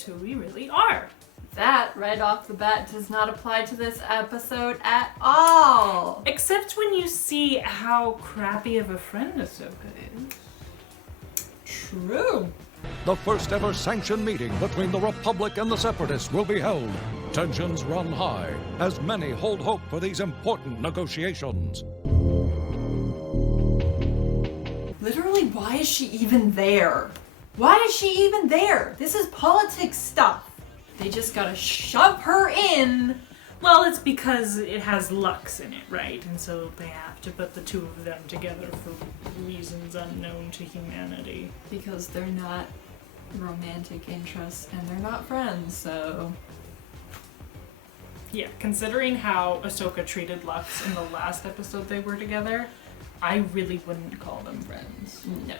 is who we really are. That, right off the bat, does not apply to this episode at all. Except when you see how crappy of a friend Ahsoka is. True. The first ever sanctioned meeting between the Republic and the Separatists will be held. Tensions run high as many hold hope for these important negotiations. Literally, why is she even there? Why is she even there? This is politics stuff. They just gotta shove her in. Well, it's because it has Lux in it, right? And so they have to put the two of them together for reasons unknown to humanity. Because they're not romantic interests and they're not friends, so... Yeah, considering how Ahsoka treated Lux in the last episode they were together, I really wouldn't call them friends. No.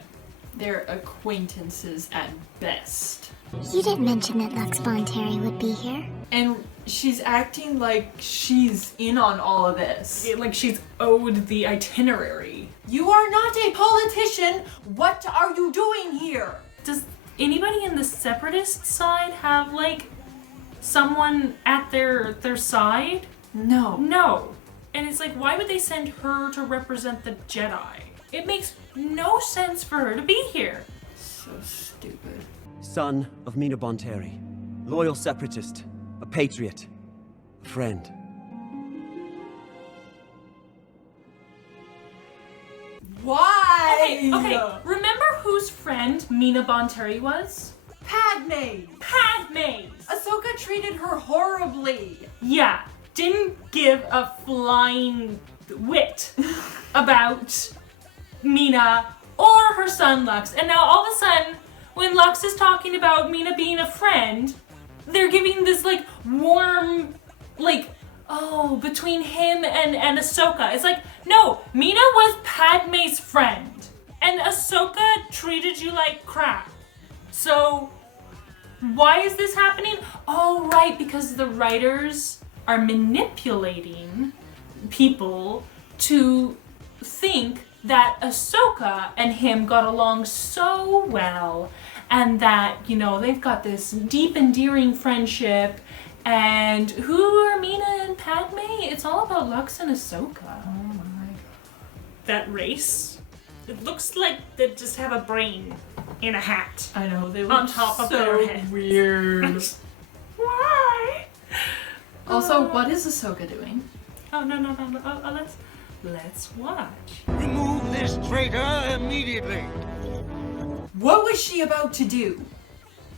They're acquaintances at best. You didn't mention that Lux Voluntary would be here. And she's acting like she's in on all of this. Like she's owed the itinerary. You are not a politician! What are you doing here? Does anybody in the Separatist side have, like, someone at their side? No. No. And it's like, why would they send her to represent the Jedi? It makes no sense for her to be here. So stupid. Son of Mina Bonteri, loyal separatist, a patriot, a friend. Why? Okay, remember whose friend Mina Bonteri was? Padme! Ahsoka treated her horribly. Yeah, didn't give a flying wit about Mina or her son Lux. And now all of a sudden, when Lux is talking about Mina being a friend, they're giving this like warm, like, oh, between him and Ahsoka. It's like, no, Mina was Padme's friend. And Ahsoka treated you like crap. So, why is this happening? Oh, right, because the writers are manipulating people to think that Ahsoka and him got along so well and that, you know, they've got this deep, endearing friendship. And who are Mina and Padme? It's all about Lux and Ahsoka. Oh my god. That race, it looks like they just have a brain in a hat. I know, they look on top of their head. Weird. Why? Also, what is Ahsoka doing? Oh, no. Let's watch. Remove this traitor immediately. What was she about to do?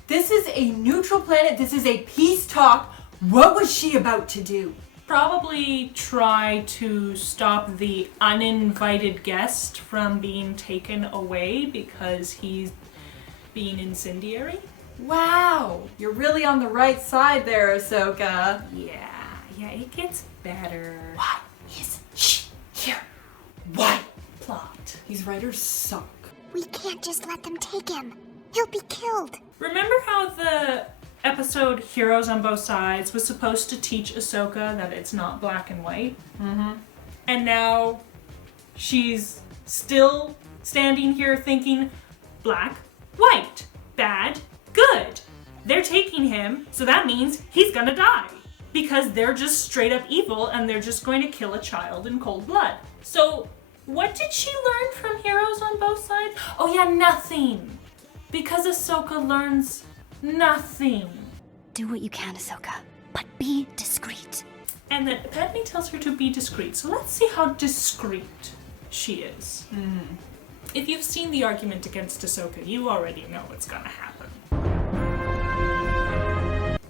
This is a neutral planet. This is a peace talk. What was she about to do? Probably try to stop the uninvited guest from being taken away because he's being incendiary. Wow, you're really on the right side there, Ahsoka. Yeah, it gets better. Why is she here? Why? Plot. These writers suck. We can't just let them take him. He'll be killed. Remember how the episode Heroes on Both Sides was supposed to teach Ahsoka that it's not black and white? Mm-hmm. And now she's still standing here thinking black, white, bad, good. They're taking him, so that means he's gonna die. Because they're just straight up evil and they're just going to kill a child in cold blood. So what did she learn from Heroes on Both Sides? Oh yeah, nothing. Because Ahsoka learns nothing. Do what you can, Ahsoka, but be discreet. And then Padme tells her to be discreet. So let's see how discreet she is. Mm-hmm. If you've seen the argument against Ahsoka, you already know what's gonna happen.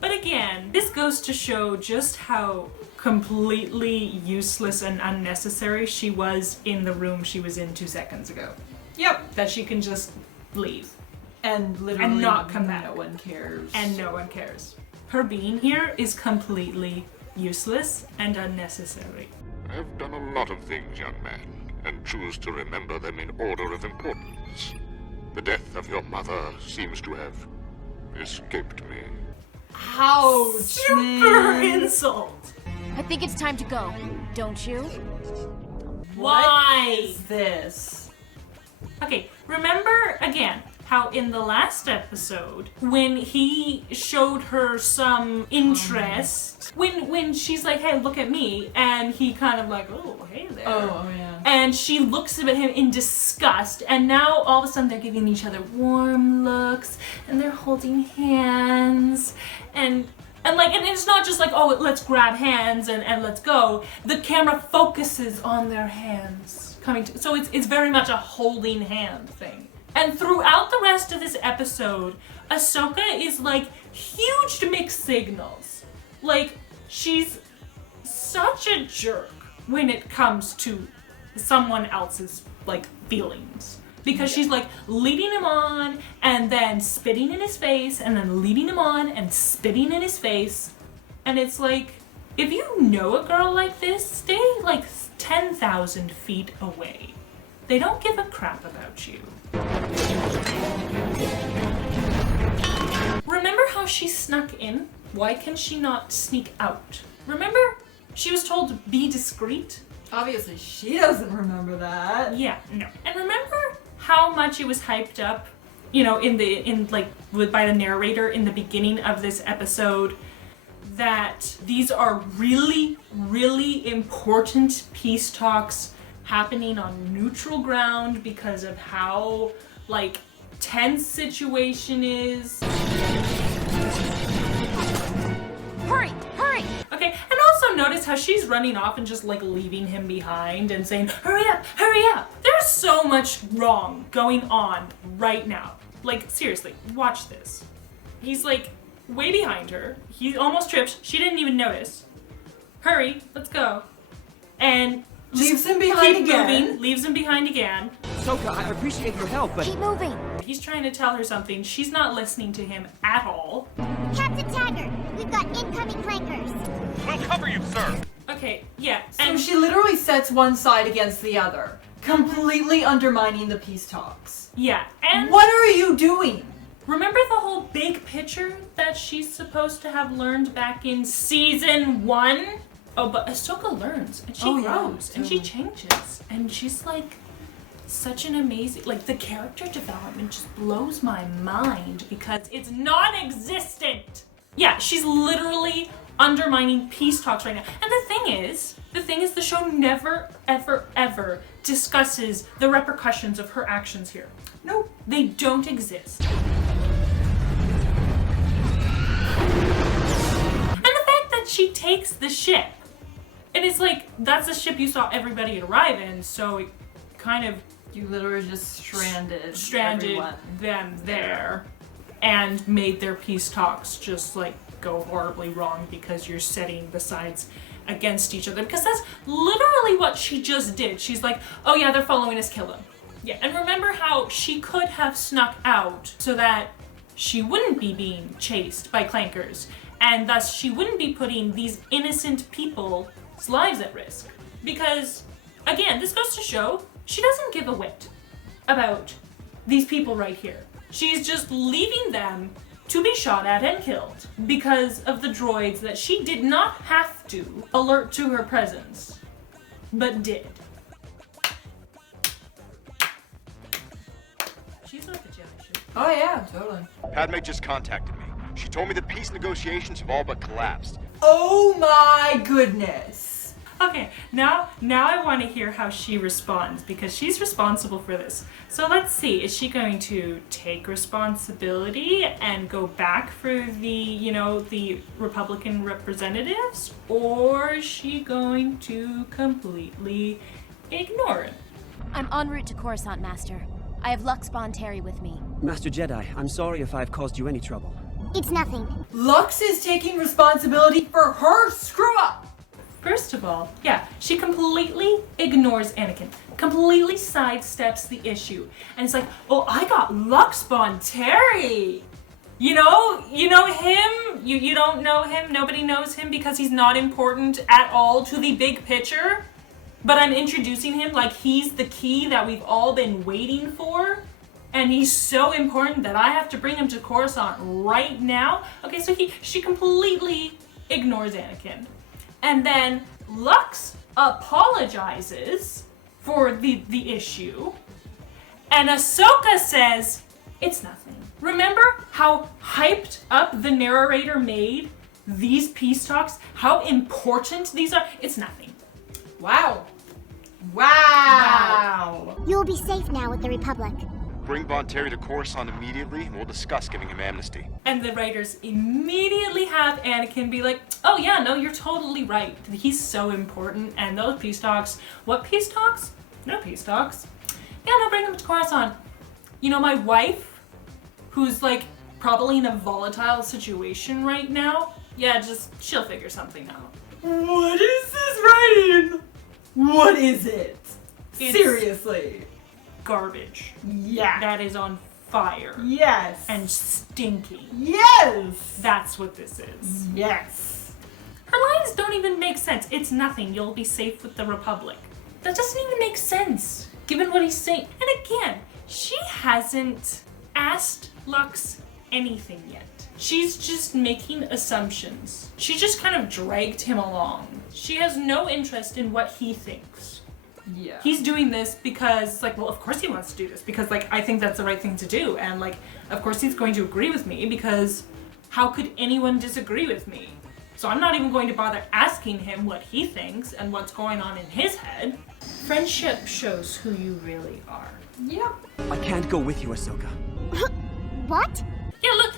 But again, this goes to show just how completely useless and unnecessary she was in the room she was in 2 seconds ago. Yep. That she can just leave. And literally And not come back. No one cares. And no one cares. Her being here is completely useless and unnecessary. I've done a lot of things, young man, and choose to remember them in order of importance. The death of your mother seems to have escaped me. Ouch, Super man. insult! I think it's time to go, don't you? What Why? is this? Okay, remember, again, how in the last episode, when he showed her some interest, when she's like, hey, look at me, and he kind of like, oh, hey there. Oh, yeah. And she looks at him in disgust, and now all of a sudden they're giving each other warm looks, and they're holding hands, and it's not just like, oh, let's grab hands and let's go. The camera focuses on their hands so it's very much a holding hand thing. And throughout the rest of this episode, Ahsoka is like huge mixed signals. Like, she's such a jerk when it comes to someone else's like feelings. Because she's like leading him on and then spitting in his face and then leading him on and spitting in his face. And it's like, if you know a girl like this, stay like 10,000 feet away. They don't give a crap about you. Remember how she snuck in? Why can she not sneak out? Remember she was told to be discreet? Obviously, she doesn't remember that. Yeah, no. And remember how much it was hyped up, you know, by the narrator in the beginning of this episode, that these are really, really important peace talks happening on neutral ground because of how, like, tense situation is. Hurry! Hurry! Okay, and also notice how she's running off and just, like, leaving him behind and saying, hurry up, hurry up! There's so much wrong going on right now. Like, seriously, watch this. He's, like, way behind her. He almost tripped. She didn't even notice. Hurry, let's go. And leaves him behind again. Moving, leaves him behind again. Ahsoka, I appreciate your help, but... Keep moving! He's trying to tell her something. She's not listening to him at all. Captain Taggart, we've got incoming clankers. We'll cover you, sir. Okay, yeah. So she literally sets one side against the other, completely undermining the peace talks. Yeah, and... What are you doing? Remember the whole big picture that she's supposed to have learned back in season 1? Oh, but Ahsoka learns, and she grows, and she changes, and she's like such an amazing, like, the character development just blows my mind because it's non-existent. Yeah, she's literally undermining peace talks right now. And the thing is the show never, ever, ever discusses the repercussions of her actions here. No, they don't exist. And the fact that she takes the ship, and it's like, that's the ship you saw everybody arrive in, so it kind of... You literally just stranded everyone them there and made their peace talks just like go horribly wrong because you're setting the sides against each other. Because that's literally what she just did. She's like, oh yeah, they're following us, kill them. Yeah, and remember how she could have snuck out so that she wouldn't be being chased by clankers, and thus she wouldn't be putting these innocent people's lives at risk. Because, again, this goes to show she doesn't give a whit about these people right here. She's just leaving them to be shot at and killed because of the droids that she did not have to alert to her presence, but did. She's like the Jedi ship. Oh yeah, totally. Padme just contacted me. She told me the peace negotiations have all but collapsed. Oh my goodness. Okay, now I want to hear how she responds because she's responsible for this. So let's see, is she going to take responsibility and go back for the Republican representatives, or is she going to completely ignore it? I'm en route to Coruscant, Master. I have Lux Bonteri with me. Master Jedi, I'm sorry if I've caused you any trouble. It's nothing. Lux is taking responsibility for her screw-up! First of all, yeah, she completely ignores Anakin, completely sidesteps the issue, and it's like, oh, I got Lux Bonteri! You know him? You don't know him? Nobody knows him because he's not important at all to the big picture? But I'm introducing him like he's the key that we've all been waiting for? And he's so important that I have to bring him to Coruscant right now? Okay, so she completely ignores Anakin. And then Lux apologizes for the issue. And Ahsoka says, It's nothing. Remember how hyped up the narrator made these peace talks? How important these are? It's nothing. Wow. Wow. You'll be safe now with the Republic. Bring Bonteri to Coruscant immediately, and we'll discuss giving him amnesty. And the writers immediately have Anakin be like, oh yeah, no, you're totally right. He's so important. And those peace talks, what peace talks? No peace talks. Yeah, no, bring him to Coruscant. You know, my wife, who's like probably in a volatile situation right now, yeah, she'll figure something out. What is this writing? What is it? It's Seriously. garbage. Yeah. That is on fire. Yes. And stinky. Yes. That's what this is. Yes. Her lines don't even make sense. It's nothing. You'll be safe with the Republic. That doesn't even make sense, given what he's saying. And again, she hasn't asked Lux anything yet. She's just making assumptions. She just kind of dragged him along. She has no interest in what he thinks. Yeah. He's doing this because, like, well, of course he wants to do this because, like, I think that's the right thing to do. And, like, of course he's going to agree with me because how could anyone disagree with me? So I'm not even going to bother asking him what he thinks and what's going on in his head. Friendship shows who you really are. Yep. I can't go with you, Ahsoka. What? Yeah, look,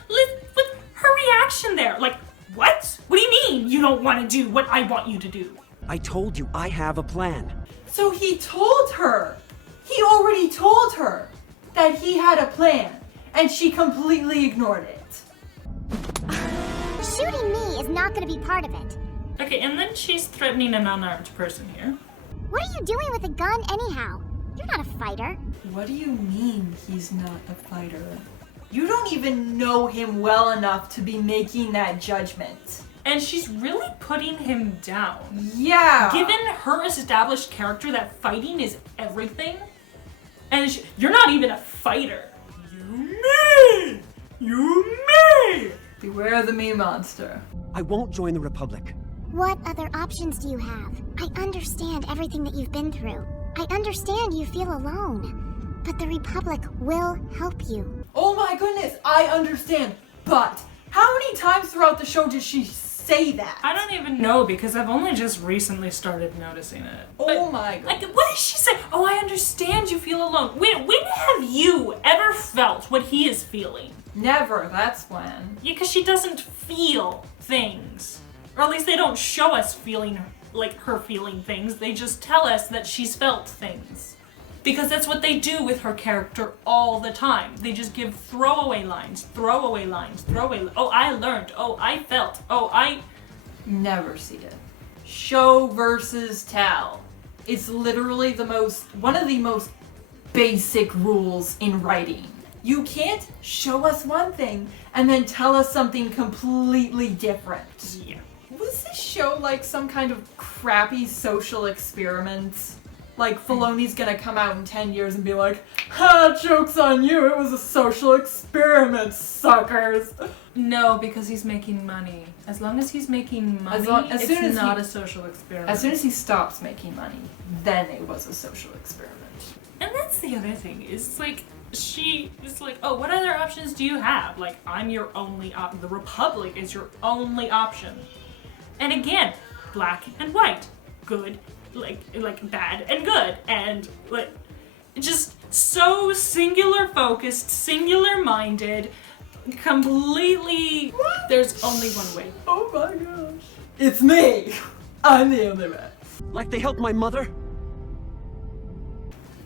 her reaction there. Like, what? What do you mean you don't want to do what I want you to do? I told you I have a plan. So he told her. He already told her that he had a plan, and she completely ignored it. Shooting me is not going to be part of it. Okay, and then she's threatening an unarmed person here. What are you doing with a gun anyhow? You're not a fighter. What do you mean he's not a fighter? You don't even know him well enough to be making that judgment. And she's really putting him down. Yeah. Given her established character that fighting is everything, and you're not even a fighter. You me! Beware the me monster. I won't join the Republic. What other options do you have? I understand everything that you've been through. I understand you feel alone. But the Republic will help you. Oh my goodness, I understand. But how many times throughout the show did she say that? I don't even know because I've only just recently started noticing it. Oh my god. Like, what did she say? Oh, I understand you feel alone. When have you ever felt what he is feeling? Never, that's when. Yeah, because she doesn't feel things. Or at least they don't show us feeling, like, her feeling things. They just tell us that she's felt things. Because that's what they do with her character all the time. They just give throwaway lines. Oh, I learned. Oh, I felt. Oh, I... Never see it. Show versus tell. It's literally one of the most basic rules in writing. You can't show us one thing and then tell us something completely different. Yeah. Was this show like some kind of crappy social experiment? Like Filoni's gonna come out in 10 years and be like, ha, joke's on you, it was a social experiment, suckers. No, because he's making money. As long as he's making money, it's not a social experiment. As soon as he stops making money, then it was a social experiment. And that's the other thing, is like, she is like, oh, what other options do you have? Like, I'm your only option. The Republic is your only option. And again, black and white. Good, like bad and good. And like, just so singular focused, singular minded, completely, there's only one way. Oh my gosh. It's me. I'm the only one. Like they helped my mother?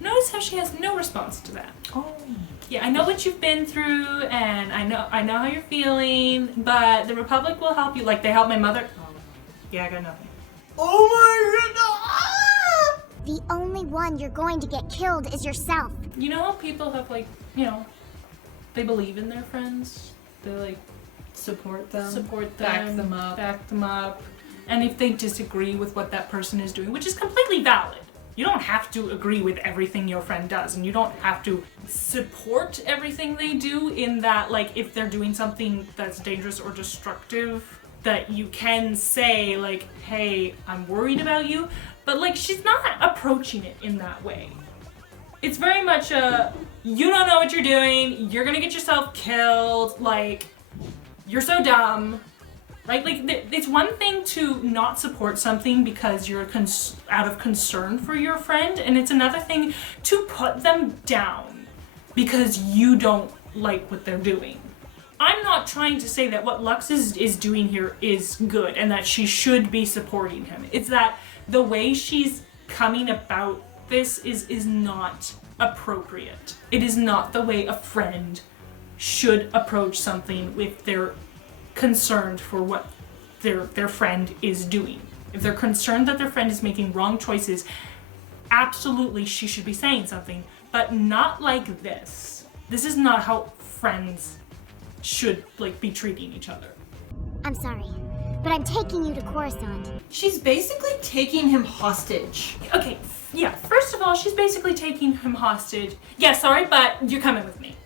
Notice how she has no response to that. Oh. Yeah, I know what you've been through, and I know how you're feeling, but the Republic will help you. Like, they helped my mother. Oh, yeah, I got nothing. Oh my goodness! The only one you're going to get killed is yourself. You know how people have, like, you know, they believe in their friends? They, like, Support them. back them up. And if they disagree with what that person is doing, which is completely valid. You don't have to agree with everything your friend does, and you don't have to support everything they do in that, like, if they're doing something that's dangerous or destructive, that you can say, like, hey, I'm worried about you, but, like, she's not approaching it in that way. It's very much a, you don't know what you're doing, you're gonna get yourself killed, like, you're so dumb. Right? Like, it's one thing to not support something because you're out of concern for your friend, and it's another thing to put them down because you don't like what they're doing. I'm not trying to say that what Lux is doing here is good and that she should be supporting him. It's that the way she's coming about this is not appropriate. It is not the way a friend should approach something if they're concerned for what their friend is doing. If they're concerned that their friend is making wrong choices, absolutely she should be saying something, but not like this. This is not how friends should like be treating each other. I'm sorry, but I'm taking you to Coruscant. She's basically taking him hostage. Okay, yeah, first of all, she's basically taking him hostage. Yeah, sorry, but you're coming with me.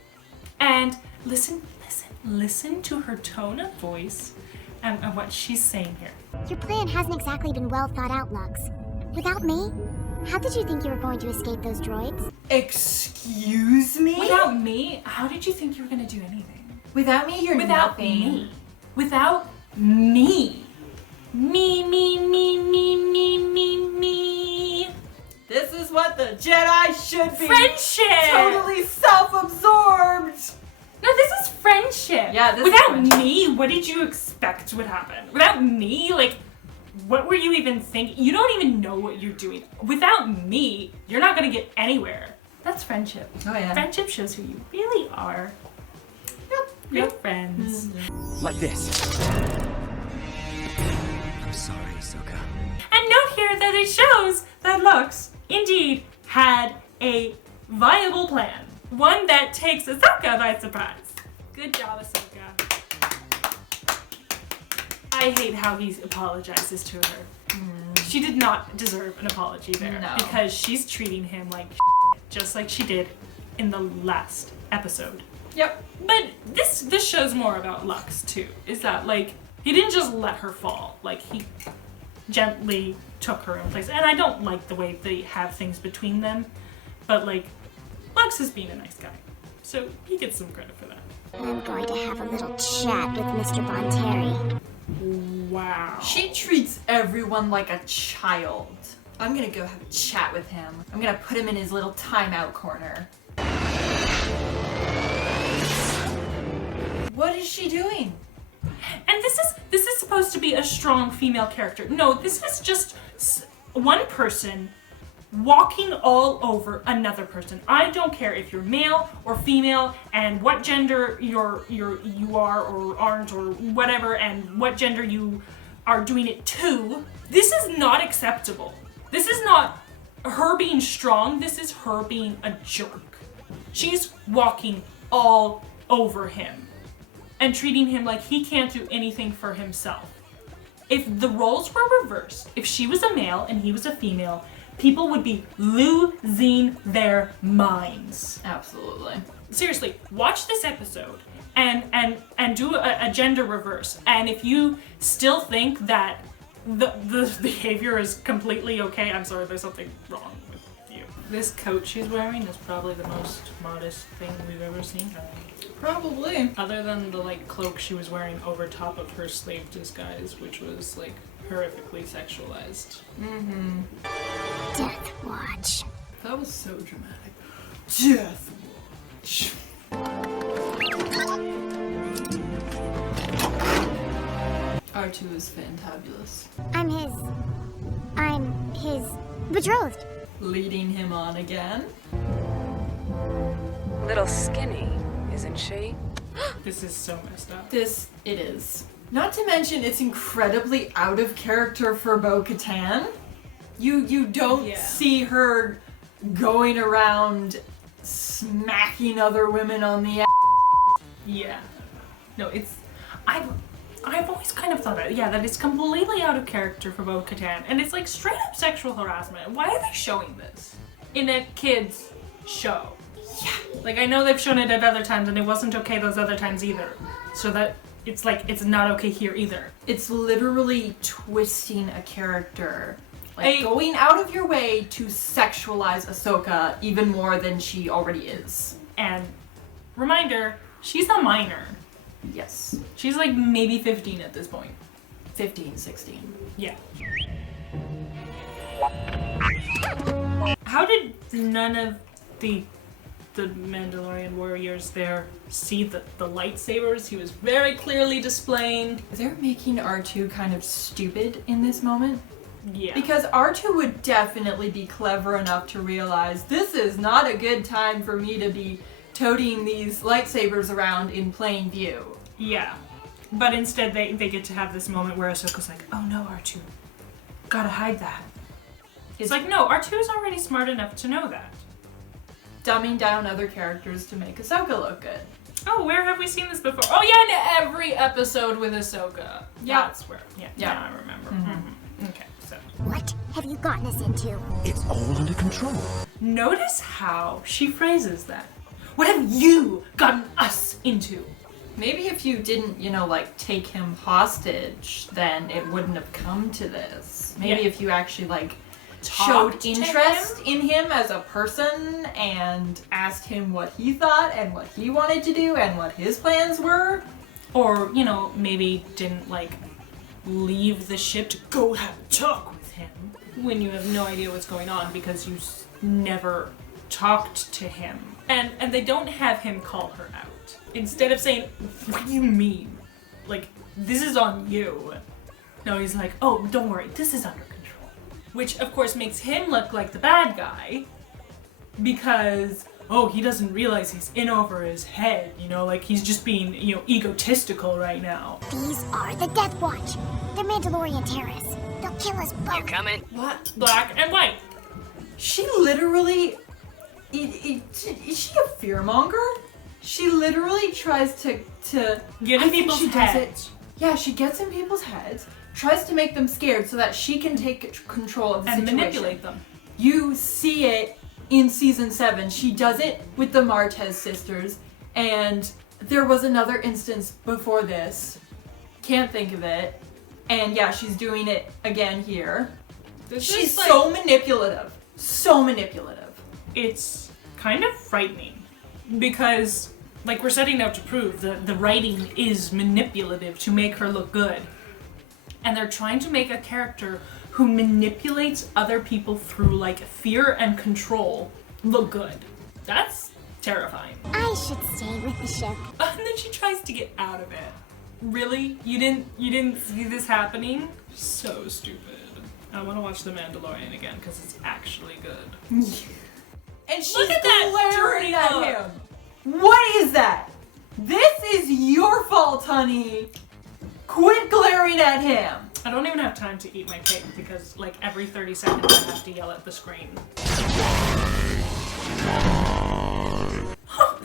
And listen to her tone of voice and what she's saying here. Your plan hasn't exactly been well thought out, Lux. Without me, how did you think you were going to escape those droids? Excuse me? Without me, how did you think you were gonna do anything? Without me, you're Without nothing. me. Without me. Me. This is what the Jedi should be. Friendship! Totally self-absorbed. No, this is friendship. Yeah, this is Without friendship. me, what did you expect would happen? Without me, like, what were you even thinking? You don't even know what you're doing. Without me, you're not gonna get anywhere. That's friendship. Oh yeah. Friendship shows who you really are. Yep. Real friends. Like this. I'm sorry, Ahsoka. And note here that it shows that Lux indeed had a viable plan. One that takes Ahsoka by surprise. Good job, Ahsoka. I hate how he apologizes to her. She did not deserve an apology there. No. Because she's treating him like just like she did in the last episode. Yep. But this shows more about Lux too. Is that like he didn't just let her fall. Like he gently took her in place. And I don't like the way they have things between them. But like Lux is being a nice guy. So he gets some credit for that. I'm going to have a little chat with Mr. Bonteri. Wow. She treats everyone like a child. I'm gonna go have a chat with him. I'm gonna put him in his little timeout corner. What is she doing? And this is supposed to be a strong female character. No, this is just one person walking all over another person. I don't care if you're male or female and what gender you are or aren't or whatever and what gender you are doing it to. This is not acceptable. This is not her being strong. This is her being a jerk. She's walking all over him and treating him like he can't do anything for himself. If the roles were reversed, if she was a male and he was a female, people would be losing their minds. Absolutely. Seriously, watch this episode and do a gender reverse. And if you still think that the behavior is completely okay, I'm sorry, there's something wrong with you. This coat she's wearing is probably the most modest thing we've ever seen her in. Probably. Other than the like cloak she was wearing over top of her slave disguise, which was like horrifically sexualized. Death Watch. That was so dramatic. Death Watch. R2 is fantabulous. I'm his betrothed. Leading him on again. Little skinny, isn't she? This is so messed up. It is. Not to mention, it's incredibly out of character for Bo-Katan. You don't see her going around smacking other women on the ass. Yeah. No, it's... I've always kind of thought that, that it's completely out of character for Bo-Katan. And it's like straight up sexual harassment. Why are they showing this in a kid's show? Yeah. Like, I know they've shown it at other times and it wasn't okay those other times either. So that it's like, it's not okay here either. It's literally twisting a character Going out of your way to sexualize Ahsoka even more than she already is. And reminder, she's a minor. Yes. She's like maybe 15 at this point. 15, 16. Yeah. How did none of the Mandalorian warriors there see the lightsabers he was very clearly displaying? They're making R2 kind of stupid in this moment. Yeah. Because R2 would definitely be clever enough to realize this is not a good time for me to be toting these lightsabers around in plain view. Yeah. But instead they get to have this moment where Ahsoka's like, oh no, R2, gotta hide that. It's like, no, R2 is already smart enough to know that. Dumbing down other characters to make Ahsoka look good. Oh, where have we seen this before? Oh yeah, in every episode with Ahsoka. Yeah. That's where, yeah, I remember. Mm-hmm. Okay, so. What have you gotten us into? It's all under control. Notice how she phrases that. What have you gotten us into? Maybe if you didn't, like, take him hostage, then it wouldn't have come to this. Maybe if you actually, like, showed interest in him as a person and asked him what he thought and what he wanted to do and what his plans were. Or, maybe didn't, like, leave the ship to go have a talk with him when you have no idea what's going on because you never talked to him. And they don't have him call her out. Instead of saying, what do you mean? Like, this is on you. No, he's like, oh, don't worry, this is under control. Which, of course, makes him look like the bad guy because, oh, he doesn't realize he's in over his head, like he's just being, egotistical right now. These are the Death Watch. They're Mandalorian terrorists. They'll kill us both. You coming? What? Black and white. She literally... Is she a fearmonger? She literally tries to get in people's heads. Yeah, she gets in people's heads, tries to make them scared so that she can take control of the situation. And manipulate them. You see it in season 7. She does it with the Martez sisters, and there was another instance before this. Can't think of it. And yeah, she's doing it again here. She's so manipulative. So manipulative. It's kind of frightening because, like we're setting out to prove, the writing is manipulative to make her look good. And they're trying to make a character who manipulates other people through, like, fear and control look good. That's terrifying. I should stay with the ship. And then she tries to get out of it. Really? You didn't see this happening? So stupid. I want to watch The Mandalorian again because it's actually good. And she's Look at that glaring dirty at look. him. What is that? This is your fault, honey. Quit glaring at him. I don't even have time to eat my cake because, like, every 30 seconds I have to yell at the screen.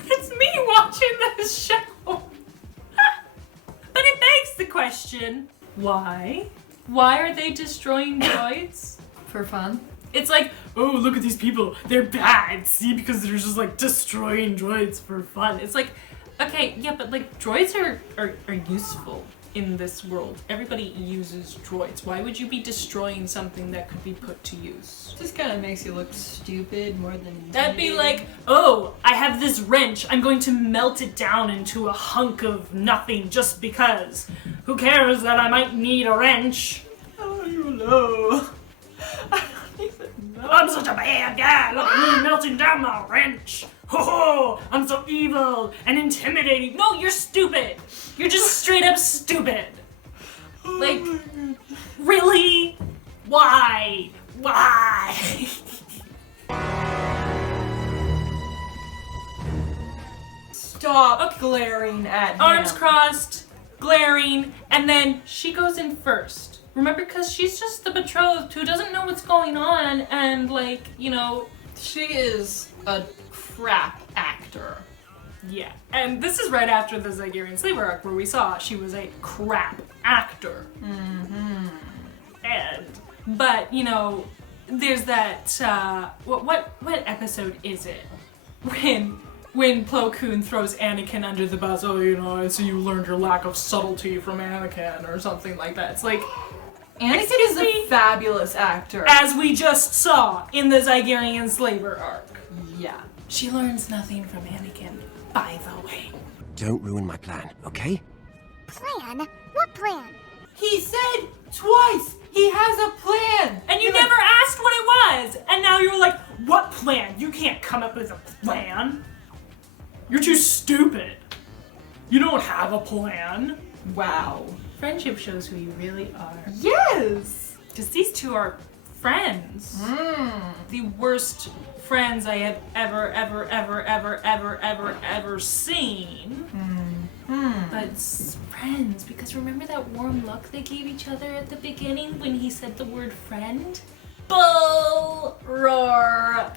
It's me watching this show. But it begs the question, why? Why are they destroying droids? For fun. It's like, oh, look at these people. They're bad. See, because they're just, like, destroying droids for fun. It's like, okay, yeah, but, like, droids are useful in this world. Everybody uses droids. Why would you be destroying something that could be put to use? Just kind of makes you look stupid more than... That'd be like, oh, I have this wrench. I'm going to melt it down into a hunk of nothing just because. Who cares that I might need a wrench? Oh, you know. I'm such a bad guy. Look at me melting down my wrench. Ho ho! I'm so evil and intimidating. No, you're stupid. You're just straight up stupid. Like, really? Why? Why? Stop glaring at him. Arms crossed, glaring, and then she goes in first. Remember, because she's just the betrothed who doesn't know what's going on, and, like, she is a crap actor. Yeah, and this is right after the Zygerian slaver arc where we saw she was a crap actor. Mm-hmm. But there's that, what episode is it? When Plo Koon throws Anakin under the bus, oh, I see you learned your lack of subtlety from Anakin, or something like that. It's like, Anakin is a fabulous actor. As we just saw in the Zygerian slaver arc. Yeah. She learns nothing from Anakin, by the way. Don't ruin my plan, okay? Plan? What plan? He said twice he has a plan. And you never asked what it was. And now you're like, what plan? You can't come up with a plan. You're too stupid. You don't have a plan. Wow. Friendship shows who you really are. Yes. Because these two are friends. The worst friends I have ever seen. But it's friends, because remember that warm look they gave each other at the beginning when he said the word friend? Bull roar.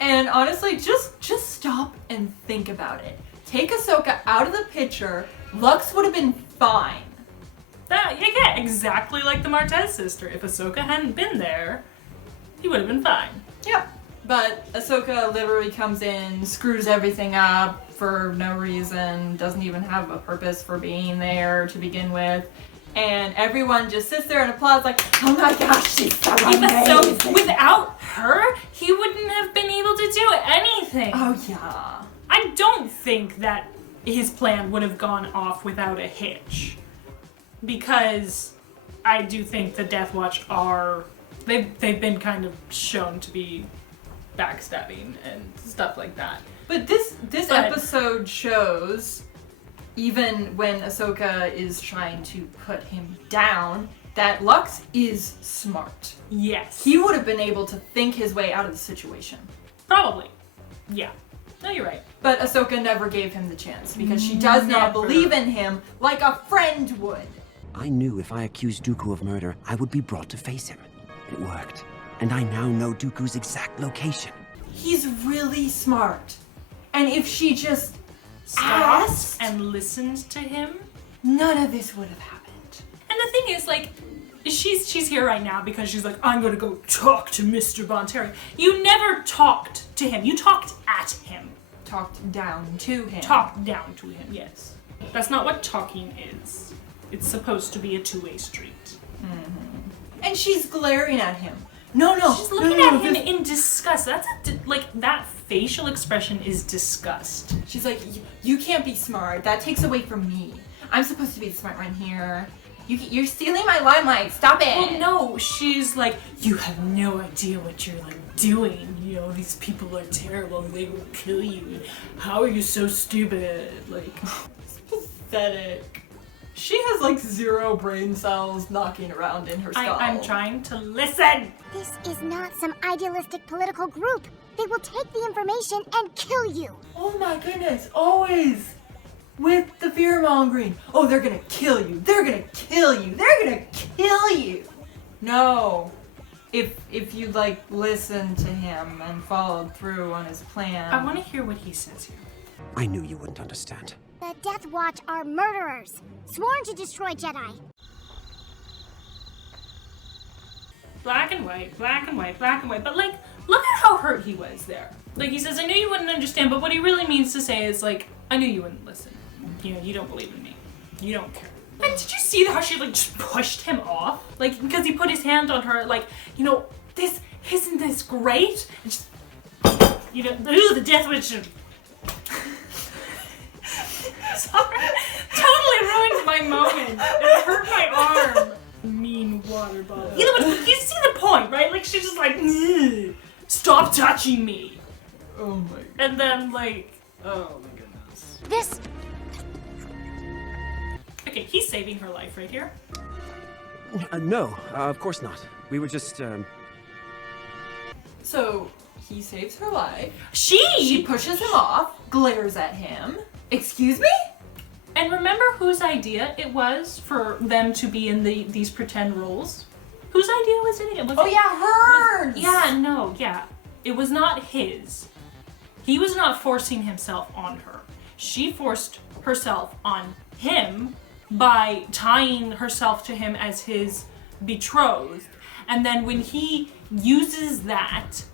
And honestly, just stop and think about it. Take Ahsoka out of the picture, Lux would have been fine. Yeah, exactly like the Martez sister. If Ahsoka hadn't been there, he would have been fine. Yep. But Ahsoka literally comes in, screws everything up for no reason, doesn't even have a purpose for being there to begin with. And everyone just sits there and applauds like, oh my gosh, she's so amazing. So without her, he wouldn't have been able to do anything. Oh yeah. I don't think that his plan would have gone off without a hitch. Because I do think the Death Watch they've been kind of shown to be backstabbing and stuff like that. But this episode shows, even when Ahsoka is trying to put him down, that Lux is smart. Yes. He would have been able to think his way out of the situation. Probably. Yeah. No, you're right. But Ahsoka never gave him the chance because she does not believe in him like a friend would. I knew if I accused Dooku of murder, I would be brought to face him. It worked. And I now know Dooku's exact location. He's really smart. And if she just stopped asked and listened to him, none of this would have happened. And the thing is, like, she's here right now because she's like, I'm gonna go talk to Mr. Bonteri. You never talked to him. You talked at him. Talked down to him. Talked down to him, yes. That's not what talking is. It's supposed to be a two-way street. And she's glaring at him. No. She's looking at him in disgust. That's that facial expression is disgust. She's like, you can't be smart. That takes away from me. I'm supposed to be the smart one here. You're stealing my limelight. Stop it. Well, no, she's like, you have no idea what you're doing. You know, these people are terrible. They will kill you. How are you so stupid? Like, it's pathetic. She has 0 brain cells knocking around in her skull. I'm trying to listen. This is not some idealistic political group. They will take the information and kill you. Oh my goodness, always with the fear-mongering. Oh, they're gonna kill you. They're gonna kill you. They're gonna kill you. No. If you listened to him and followed through on his plan. I want to hear what he says here. I knew you wouldn't understand. The Death Watch are murderers, sworn to destroy Jedi. Black and white, black and white, black and white. But look at how hurt he was there. He says, I knew you wouldn't understand, but what he really means to say is I knew you wouldn't listen. You know, you don't believe in me. You don't care. And did you see how she just pushed him off? Because he put his hand on her, isn't this great? And just, the Death Witch. Sorry. Totally ruined my moment. It hurt my arm. Mean water bottle. You see the point, right? She's just stop touching me. Oh my god. And then oh my goodness. This. Okay, he's saving her life right here. No, of course not. We were just, So, he saves her life. She pushes him off, glares at him. Excuse me? And remember whose idea it was for them to be in these pretend roles? Whose idea was it? Hers! It was not his. He was not forcing himself on her. She forced herself on him by tying herself to him as his betrothed. And then when he uses that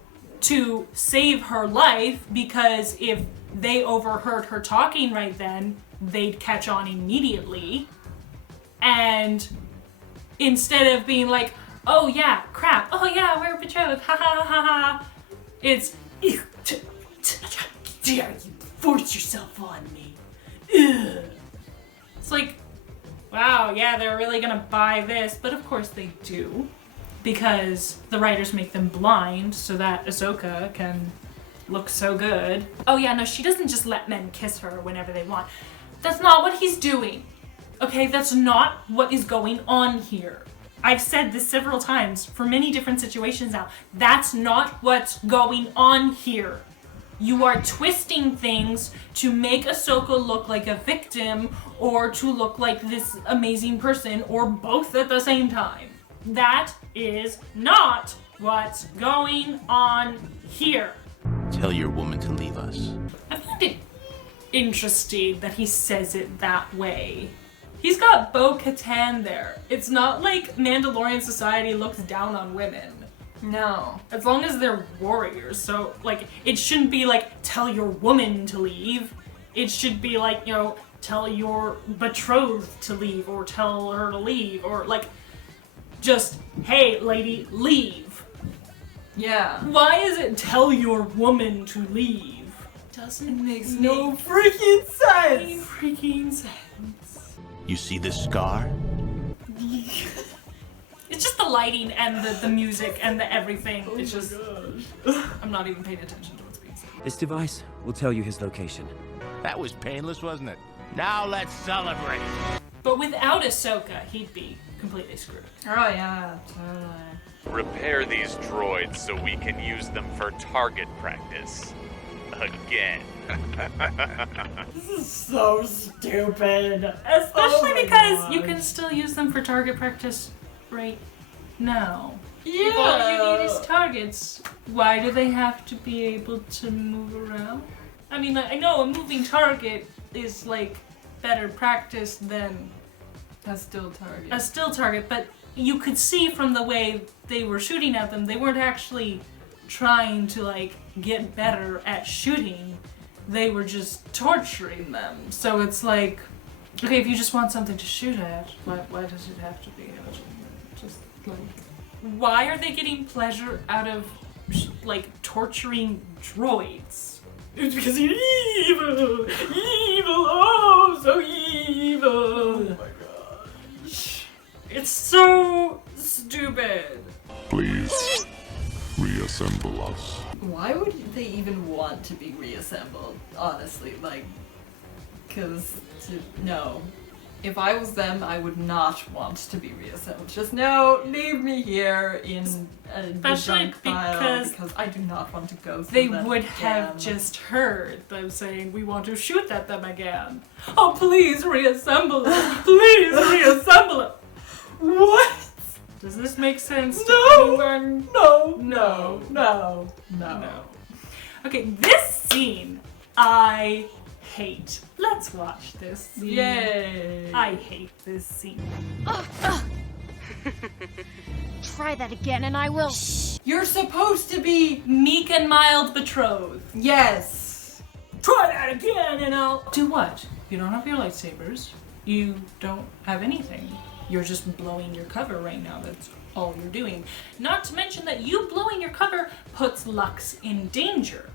to save her life, because if they overheard her talking right then, they'd catch on immediately. And Instead of being like, oh yeah, crap, oh yeah, we're betrothed, ha ha ha ha. It's, dare you force yourself on me. Ugh. It's like, wow, yeah, they're really gonna buy this, but of course they do. Because the writers make them blind so that Ahsoka can look so good. Oh yeah, no, she doesn't just let men kiss her whenever they want. That's not what he's doing. Okay, that's not what is going on here. I've said this several times for many different situations now. That's not what's going on here. You are twisting things to make Ahsoka look like a victim or to look like this amazing person or both at the same time. That is not what's going on here. Tell your woman to leave us. I find it interesting that he says it that way. He's got Bo-Katan there. It's not like Mandalorian society looks down on women. No. As long as they're warriors. So, like, it shouldn't be like, tell your woman to leave. It should be like, you know, tell your betrothed to leave or tell her to leave or like, just, hey, lady, leave. Yeah. Why is it tell your woman to leave? Doesn't Makes no freaking sense. freaking sense. You see this scar? It's just the lighting and the music and the everything. It's just, I'm not even paying attention to what's being said. This device will tell you his location. That was painless, wasn't it? Now let's celebrate. But without Ahsoka, he'd be completely screwed. Oh yeah, totally. Repair these droids so we can use them for target practice. Again. This is so stupid. Especially because you can still use them for target practice right now. Yeah. If all you need is targets, why do they have to be able to move around? I mean, like, I know a moving target is like better practice than a still target. A still target, but you could see from the way they were shooting at them, they weren't actually trying to like get better at shooting. They were just torturing them. So it's like, okay, if you just want something to shoot at, why does it have to be just like, why are they getting pleasure out of like torturing droids? It's because you're evil, oh, so evil. Oh my gosh, it's so stupid. Please reassemble us. Why would they even want to be reassembled? Honestly, like, no. If I was them, I would not want to be reassembled. Just no, leave me here in the junk pile because I do not want to go through They that would have just heard them saying, we want to shoot at them again. Oh, please reassemble us. Please reassemble us. What? Does this make sense to anyone? No. Okay, this scene I hate. Let's watch this scene. Yay! I hate this scene. Try that again and I will. You're supposed to be meek and mild betrothed. Yes. Try that again and I'll do what? You don't have your lightsabers. You don't have anything. You're just blowing your cover right now. That's all you're doing. Not to mention that you blowing your cover puts Lux in danger.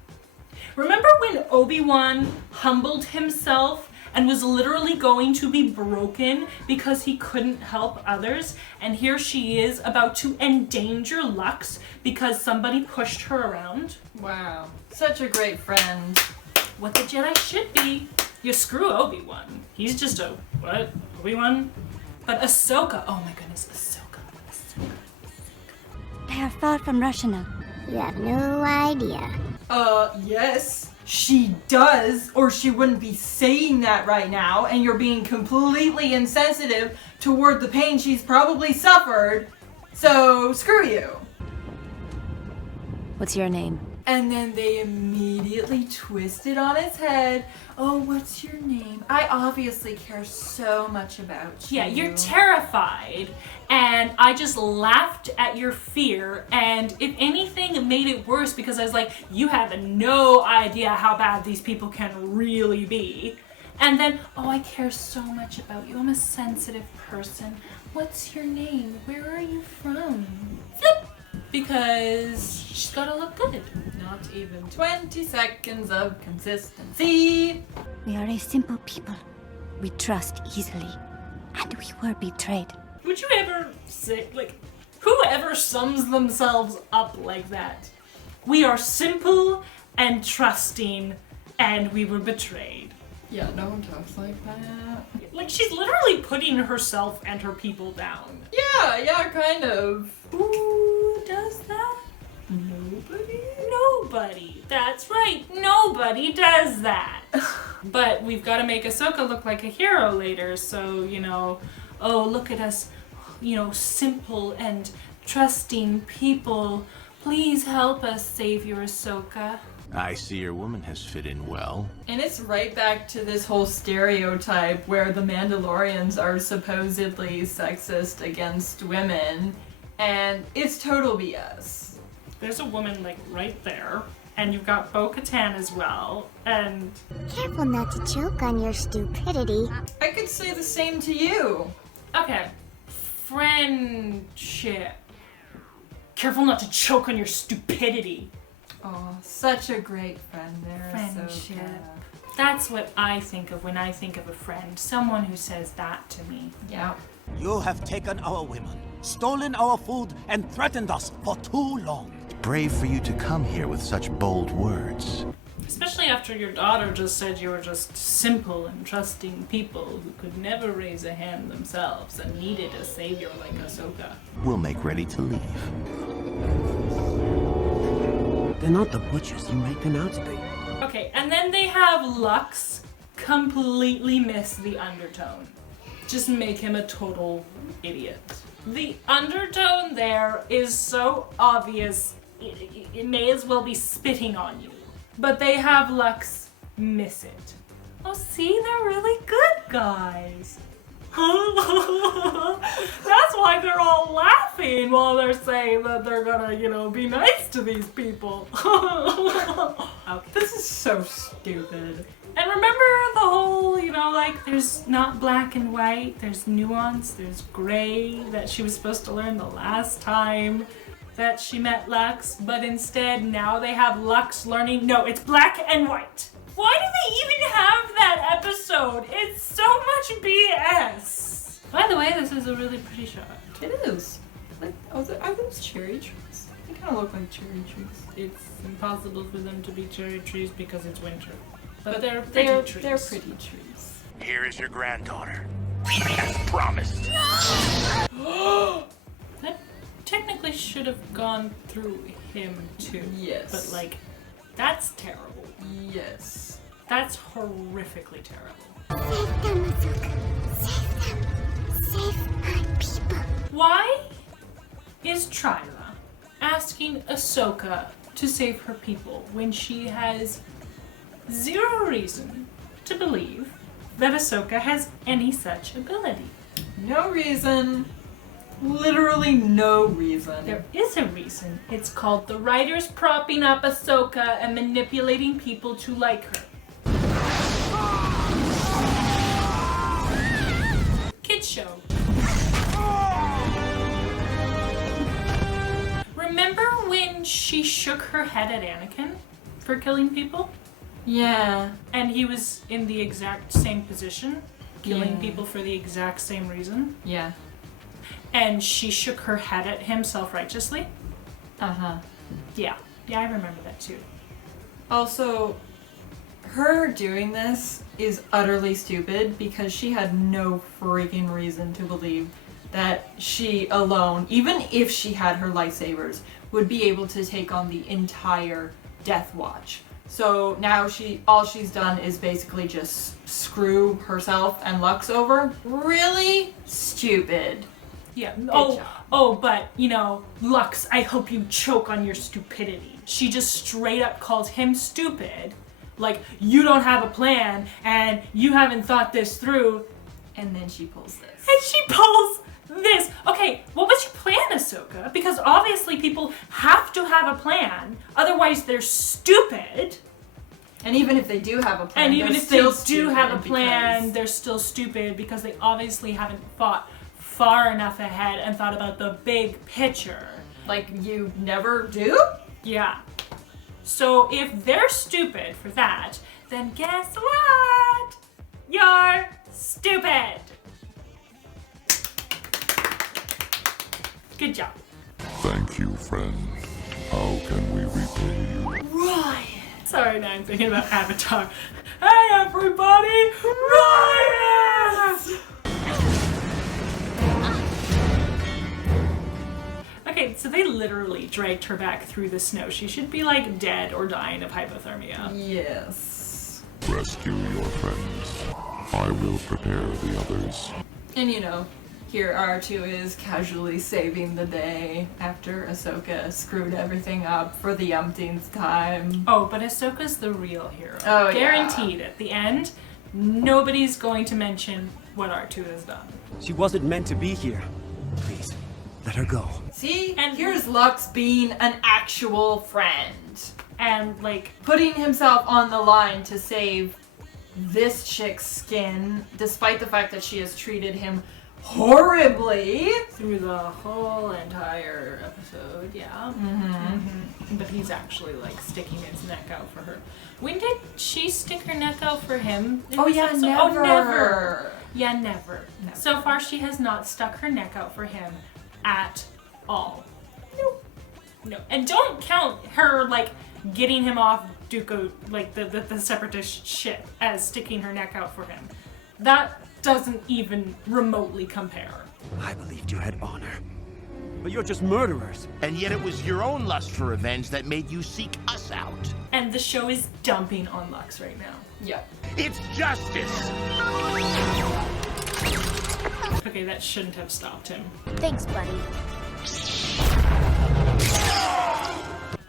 Remember when Obi-Wan humbled himself and was literally going to be broken because he couldn't help others? And here she is about to endanger Lux because somebody pushed her around? Wow. Such a great friend. What the Jedi should be. You screw Obi-Wan. He's just a, what? Obi-Wan? But Ahsoka, oh my goodness, Ahsoka. They are far from Russian. You have no idea. Yes, she does, or she wouldn't be saying that right now, and you're being completely insensitive toward the pain she's probably suffered, so screw you. What's your name? And then they immediately twist it on its head. Oh, what's your name? I obviously care so much about you. Yeah, you're terrified, and I just laughed at your fear, and if anything, it made it worse because I was like, you have no idea how bad these people can really be. And then, oh, I care so much about you. I'm a sensitive person. What's your name? Where are you from? Flip! Because she's gotta look good. Not even 20 seconds of consistency. We are a simple people. We trust easily. And we were betrayed. Would you ever say, like, whoever sums themselves up like that? We are simple and trusting, and we were betrayed. Yeah, no one talks like that. Like, she's literally putting herself and her people down. Yeah, kind of. Who does that? Nobody? Nobody. That's right. Nobody does that. But we've got to make Ahsoka look like a hero later, so, you know, oh, look at us, you know, simple and trusting people. Please help us, Savior Ahsoka. I see your woman has fit in well. And it's right back to this whole stereotype where the Mandalorians are supposedly sexist against women, and it's total BS. There's a woman, like, right there, and you've got Bo-Katan as well, and... Careful not to choke on your stupidity. I could say the same to you. Okay. Friendship. Careful not to choke on your stupidity. Oh, such a great friend there. Friendship. Ahsoka. That's what I think of when I think of a friend. Someone who says that to me. Yeah. You have taken our women, stolen our food, and threatened us for too long. Brave for you to come here with such bold words. Especially after your daughter just said you were just simple and trusting people who could never raise a hand themselves and needed a savior like Ahsoka. We'll make ready to leave. They're not the butchers you make them out to be. Okay, and then they have Lux completely miss the undertone. Just make him a total idiot. The undertone there is so obvious, it may as well be spitting on you. But they have Lux miss it. Oh, see, they're really good guys. That's why they're all laughing while they're saying that they're gonna, you know, be nice to these people. Okay. This is so stupid. And remember the whole, you know, like, there's not black and white, there's nuance, there's gray that she was supposed to learn the last time that she met Lux, but instead now they have Lux learning, no, it's black and white. Why do they even have that episode? It's so much BS. By the way, this is a really pretty shot. It is. Like, are those cherry trees? They kind of look like cherry trees. It's impossible for them to be cherry trees because it's winter. But they're pretty trees. They're pretty trees. Here is your granddaughter. As promised. That technically should have gone through him too. Yes. But like, that's terrible. Yes. That's horrifically terrible. Save them, Ahsoka. Save them. Save my people. Why is Tryla asking Ahsoka to save her people when she has zero reason to believe that Ahsoka has any such ability? No reason. Literally no reason. There is a reason. It's called the writers propping up Ahsoka and manipulating people to like her. Kids show. Remember when she shook her head at Anakin for killing people? Yeah. And he was in the exact same position, killing people for the exact same reason? Yeah. And she shook her head at him self-righteously? Uh-huh. Yeah. Yeah, I remember that too. Also, her doing this is utterly stupid because she had no freaking reason to believe that she alone, even if she had her lightsabers, would be able to take on the entire Death Watch. So now all she's done is basically just screw herself and Lux over. Really stupid. Yeah. Good job. But, you know, Lux, I hope you choke on your stupidity. She just straight up calls him stupid. Like, you don't have a plan, and you haven't thought this through. And then she pulls this. And she pulls this. Okay, what was your plan, Ahsoka? Because obviously people have to have a plan, otherwise they're stupid. And even if they do have a plan, and even they're if they still do have a stupid plan, because- they're still stupid because they obviously haven't thought far enough ahead and thought about the big picture. Like you never do? Yeah. So if they're stupid for that, then guess what? You're stupid. Good job. Thank you, friend. How can we repay you? Ryan. Sorry, now I'm thinking about Avatar. Hey everybody, Ryan! Okay, so they literally dragged her back through the snow. She should be like dead or dying of hypothermia. Yes. Rescue your friends. I will prepare the others. And you know, here R2 is casually saving the day after Ahsoka screwed everything up for the umpteenth time. Oh, but Ahsoka's the real hero. Oh, yeah. Guaranteed. At the end, nobody's going to mention what R2 has done. She wasn't meant to be here. Please, let her go. See? And here's Lux being an actual friend. And, like, putting himself on the line to save this chick's skin, despite the fact that she has treated him horribly through the whole entire episode, yeah. But he's actually like sticking his neck out for her. When did she stick her neck out for him? Oh yeah, episode? never. Oh, never. Yeah, never. So far, she has not stuck her neck out for him at all. Nope. No, and don't count her like getting him off Dooku, like the separatist ship, as sticking her neck out for him. That doesn't even remotely compare. I believed you had honor. But you're just murderers. And yet it was your own lust for revenge that made you seek us out. And the show is dumping on Lux right now. Yep. It's justice! Okay, that shouldn't have stopped him. Thanks, buddy.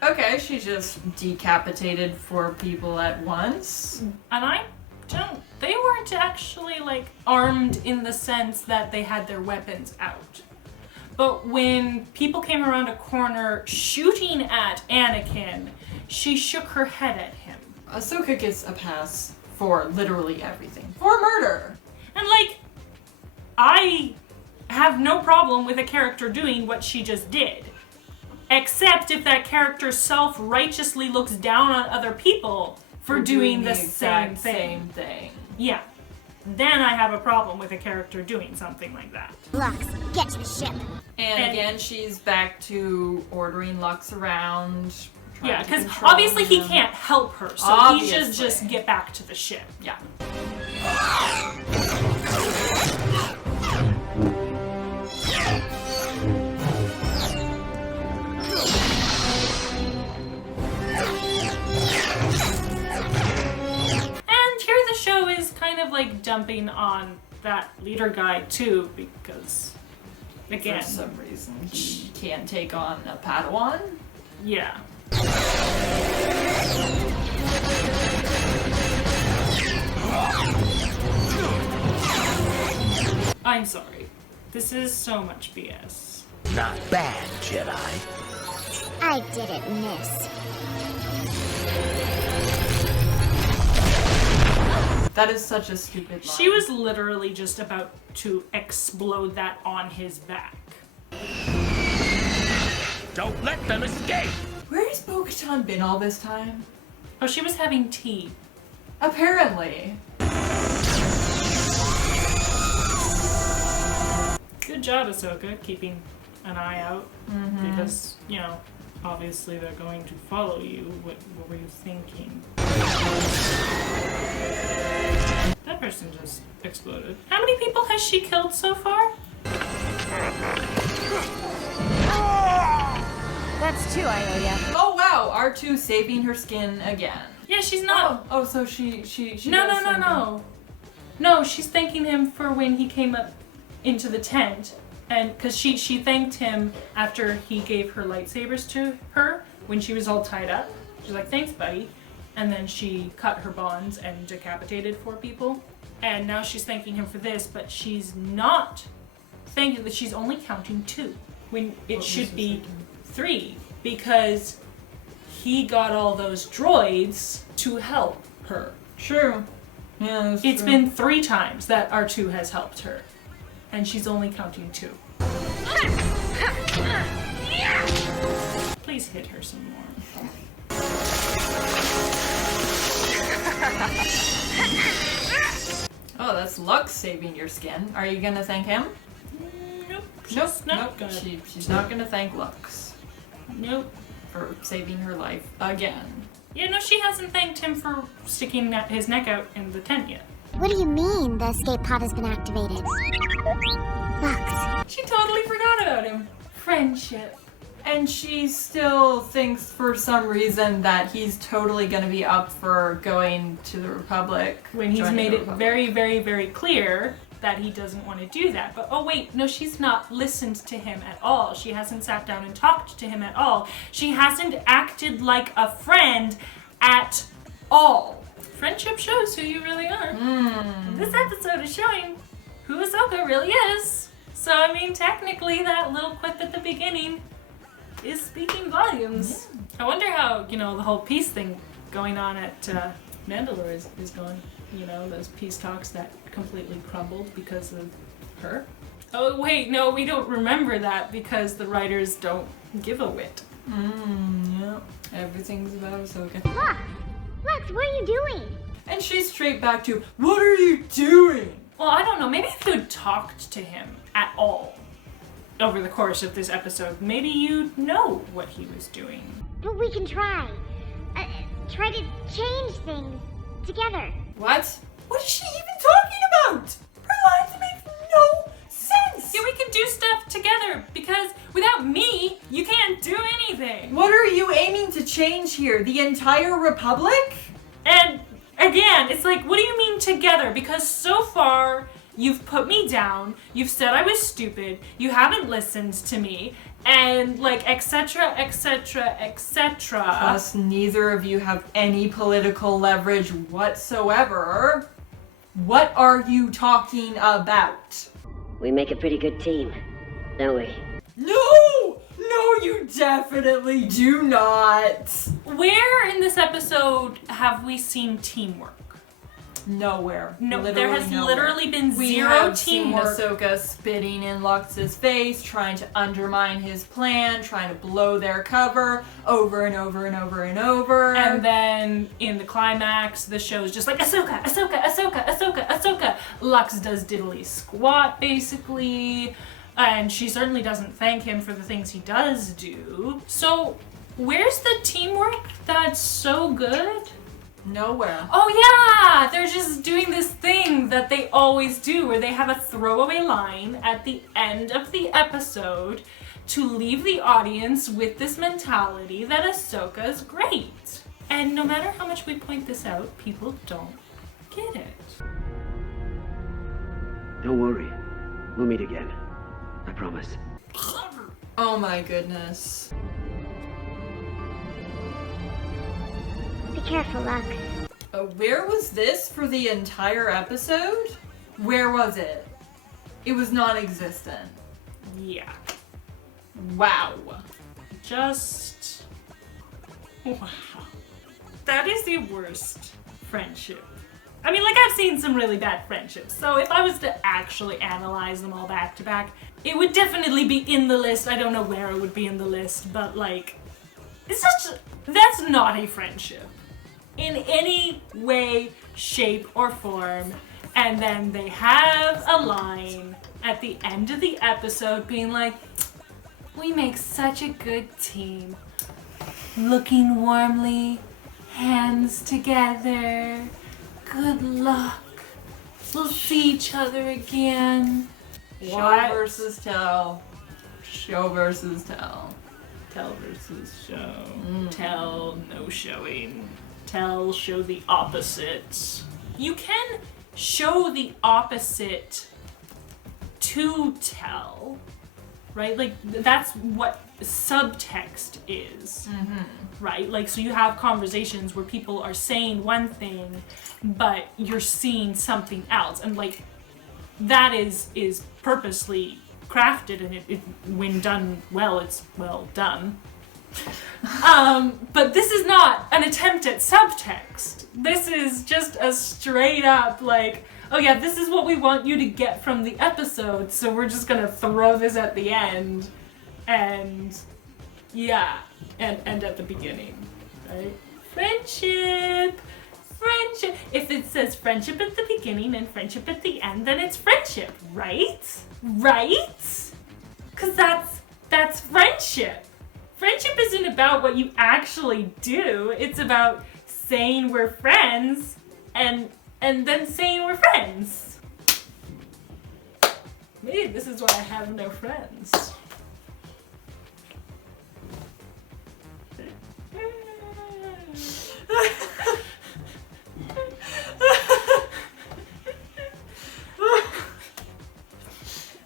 Okay, she just decapitated 4 people at once. And they weren't actually like armed in the sense that they had their weapons out. But when people came around a corner shooting at Anakin, she shook her head at him. Ahsoka gets a pass for literally everything. For murder! And like, I have no problem with a character doing what she just did. Except if that character self-righteously looks down on other people for doing the same thing. Yeah. Then I have a problem with a character doing something like that. Lux, get to the ship. And again, she's back to ordering Lux around. Yeah, because obviously he can't help her, so he should just get back to the ship. Yeah. Show is kind of like dumping on that leader guy too, because again, for some reason he can't take on a Padawan. Yeah. I'm sorry. This is so much BS. Not bad, Jedi. I didn't miss. That is such a stupid line. She was literally just about to explode that on his back. Don't let them escape! Where's Bo-Katan been all this time? Oh, she was having tea. Apparently. Good job, Ahsoka, keeping an eye out. Because, you know, obviously they're going to follow you. What were you thinking? That person just exploded. How many people has she killed so far? That's 2, I owe ya. Oh wow, R2 saving her skin again. Yeah, she's not. Oh, so she No. No, she's thanking him for when he came up into the tent. And because she thanked him after he gave her lightsabers to her when she was all tied up. She's like, thanks, buddy. And then she cut her bonds and decapitated 4 people. And now she's thanking him for this, but she's not thanking that she's only counting 2 when it should be 3, because he got all those droids to help her. True. Yeah, It's been 3 times that R2 has helped her, and she's only counting 2. Please hit her some more. Oh, that's Lux saving your skin. Are you gonna thank him? Nope. Nope. She's not gonna thank Lux. Nope. For saving her life again. Yeah, no, she hasn't thanked him for sticking his neck out in the tent yet. What do you mean the escape pod has been activated? Lux. She totally forgot about him. Friendship. And she still thinks for some reason that he's totally gonna be up for going to the Republic. When he's made it very, very, very clear that he doesn't want to do that. But oh wait, no, she's not listened to him at all. She hasn't sat down and talked to him at all. She hasn't acted like a friend at all. Friendship shows who you really are. This episode is showing who Ahsoka really is. So I mean, technically that little quip at the beginning is speaking volumes. Yeah. I wonder how, the whole peace thing going on at Mandalore is going. Those peace talks that completely crumbled because of her. Oh wait, no, we don't remember that because the writers don't give a whit. Yeah. Everything's about Ahsoka. Lux, what are you doing? And she's straight back to, what are you doing? Well, I don't know, maybe if you talked to him at all over the course of this episode, maybe you'd know what he was doing. But we can try. Try to change things together. What? What is she even talking about? Her lines make no sense. Yeah, we can do stuff together because without me, you can't do anything. What are you aiming to change here? The entire Republic? And again, it's like, what do you mean together? Because so far, you've put me down, you've said I was stupid, you haven't listened to me, and like, etc., etc., etc. Plus, neither of you have any political leverage whatsoever. What are you talking about? We make a pretty good team, don't we? No! No, you definitely do not. Where in this episode have we seen teamwork? Nowhere. No, literally there has nowhere. literally been We zero have teamwork. seen Ahsoka spitting in Lux's face, trying to undermine his plan, trying to blow their cover over and over and over and over. And then in the climax, the show's just like, Ahsoka, Ahsoka, Ahsoka, Ahsoka, Ahsoka. Lux does diddly squat, basically. And she certainly doesn't thank him for the things he does do. So, where's the teamwork that's so good? Nowhere. Oh yeah! They're just doing this thing that they always do where they have a throwaway line at the end of the episode to leave the audience with this mentality that Ahsoka is great. And no matter how much we point this out, people don't get it. Don't worry. We'll meet again. I promise. Oh my goodness. Be careful, Lux. Where was this for the entire episode? Where was it? It was non-existent. Yeah. Wow. Just... wow. That is the worst friendship. I mean, like, I've seen some really bad friendships, so if I was to actually analyze them all back to back, it would definitely be in the list. I don't know where it would be in the list, but, like, that's not a friendship in any way, shape, or form. And then they have a line at the end of the episode being like, we make such a good team. Looking warmly, hands together. Good luck. We'll see each other again. Show versus tell. Show versus tell. Tell versus show. Tell, no showing. Tell, show the opposite. You can show the opposite to tell, right? Like, that's what subtext is, right? Like, so you have conversations where people are saying one thing, but you're seeing something else. And, like, that is purposely crafted, and it when done well, it's well done. But this is not an attempt at subtext. This is just a straight up like, oh yeah, this is what we want you to get from the episode, so we're just gonna throw this at the end, and yeah, and at the beginning, right? Friendship! Friendship! If it says friendship at the beginning and friendship at the end, then it's friendship, right? Right? Cause that's friendship. Friendship isn't about what you actually do, it's about saying we're friends and then saying we're friends. Maybe this is why I have no friends.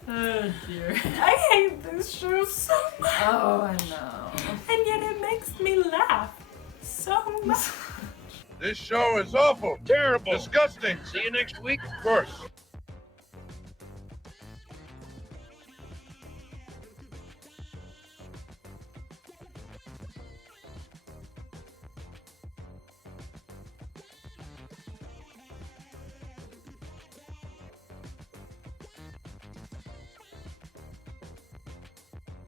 Oh dear. I hate this show so much. Oh, I know. And yet it makes me laugh so much. This show is awful. Terrible. Disgusting. See you next week. Of course.